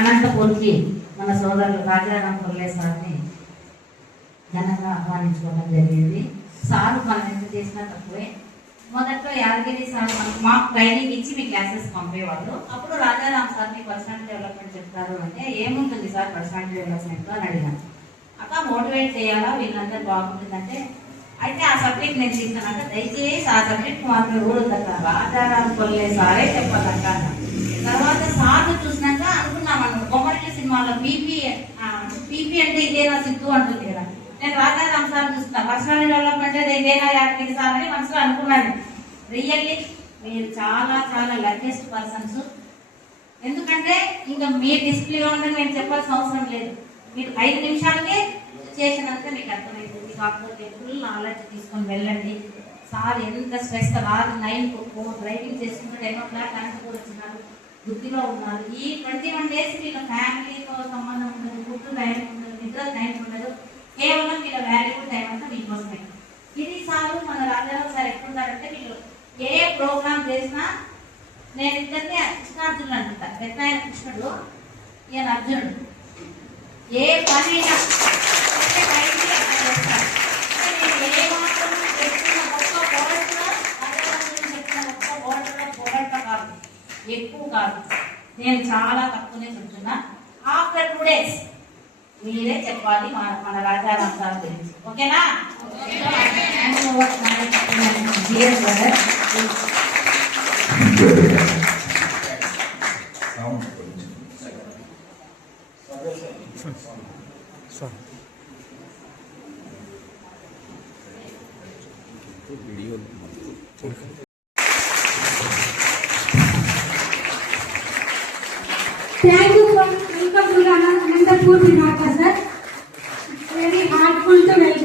అనంతపూర్కి మన సోదరులు రాజారాం పుల్లే సార్ని ఘనంగా ఆహ్వానించుకోవడం జరిగింది. సార్ మనం ఎంత చేసినా తక్కువే. మొదట్లో యాదగిరి సార్ మాకు ట్రైనింగ్ ఇచ్చి మీ క్లాసెస్ పంపేవాళ్ళు. అప్పుడు రాజారాం సార్ని పర్సనల్ డెవలప్మెంట్ చెప్తారు అంటే ఏముంటుంది సార్ పర్సనల్ డెవలప్మెంట్ అని అడిగాను. అక్క మోటివేట్ చేయాలా వీళ్ళందరూ బాగుంటుందంటే అయితే ఆ సబ్జెక్ట్ నేను తీసుకున్నాక దయచేసి ఆ సబ్జెక్ట్ మాత్రం ఊడదక్క రాజారాం పుల్లే సారే చెప్పాలక్క. తర్వాత సార్లు చూసినాక అనుకున్నాం కొమ్మరెడ్డి సినిమాలో పీపీ అంటే ఇదేనా సిద్ధు అంటుంది కదా. నేను రాజారాం సార్ చూస్తున్నా పర్సనల్ డెవలప్మెంట్ ఇదేనా యాక్టింగ్ సార్ అని మనసులో అనుకున్నాను. రియల్లీ మీరు చాలా చాలా లక్కీస్ట్ పర్సన్స్. ఎందుకంటే ఇంకా మీ డిస్ప్లే ఉందని నేను చెప్పాల్సిన అవసరం లేదు. మీరు 5 నిమిషాలకే చేసినంత మీకు అర్థమైంది. కాకపోతే ఫుల్ నాలెడ్జ్ తీసుకొని వెళ్ళండి. సార్ ఎంత స్ట్రెస్ రాదు 9కు డ్రైవింగ్ చేసుకుంటే 10 o'clock అనంతపూర్ వచ్చినారు, వృత్తిలో ఉన్నారు. ఈ 21 days వీళ్ళ ఫ్యామిలీతో సంబంధం ఉండదు, ఫుడ్ టైం ఉండదు, నిద్ర టైం ఉండదు. కేవలం వీళ్ళ వాల్యూబుల్ టైం అంతా మీకోసమే. ఇది సార్ మన రాజారావు సార్ ఎట్లుంటారంటే వీళ్ళు ఏ ప్రోగ్రామ్ చేసినా నేను ఇద్దరిని కృష్ణార్జునుడు అంటుంటా. పెద్ద ఆయన కృష్ణుడు, ఈయన అర్జునుడు. ఏ పని ఎక్కువ కాదు, నేను చాలా తక్కువనే చెప్తున్నా. ఆఫ్టర్ 2 days మీరే చెప్పాలి మన రాజారాం సార్ గురించి. ఓకేనా? Thank you for welcome to Anantapur Vinaka sir. Very heartful to welcome.